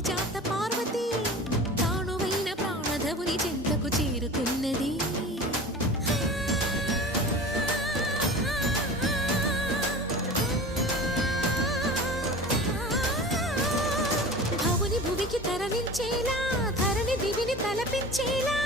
పారిజాత పార్వతి తానువైన ప్రాణధవుని చెంతకు చేరుకున్నది. భువికి తరలించేలా ధరణి దివిని తలపించేలా